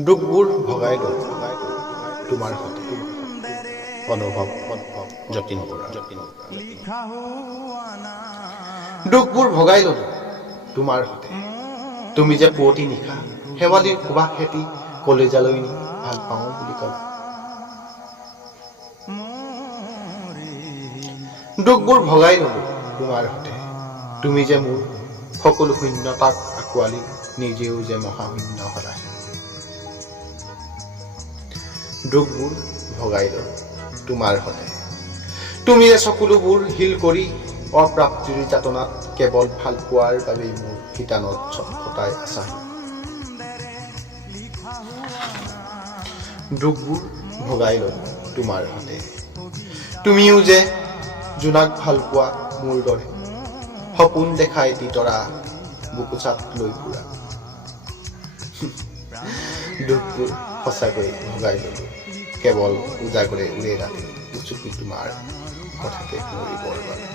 দুখবোৰ ভগাই লৈ তোমাৰ সতে অনুভৱ যতীন বৰা। দুখবোৰ ভগাই ললো তোমাৰ সতে, তুমি যে পুৱতি নিশা শেৱালিৰ সুবাস খেতি কলেজালৈ নি ভাল পাওঁ বুলি ক'লা। দুখবোৰ ভগাই ললো তোমাৰ সতে, তুমি যে মোৰ সকলো শূন্যতাক আঁকোৱালি নিজেও যে মহাশূন্য হলাহি। দুখবোৰ ভগাই ললো তোমাৰ সতে, তুমি যে সকলোবোৰ শিল কৰি অপ্ৰাপ্তিৰ যাতনাত কেৱল ভাল পোৱাৰ বাবেই মোৰ শিতানত ছটফটাই আছাহি। দুখবোৰ ভগাই ললো তোমাৰ সতে, তুমিও যে জোনাক ভাল পোৱা মোৰ দৰে, সপোন দেখাই এটি তৰা বুকুচাত লৈ ফুৰা। দুখবোৰ সঁচাকৈ ভগাই ললো, কেৱল উজাগৰে উৰে ৰাতি উচুপি তোমাৰ কথাকে মৰিবৰ বাবে।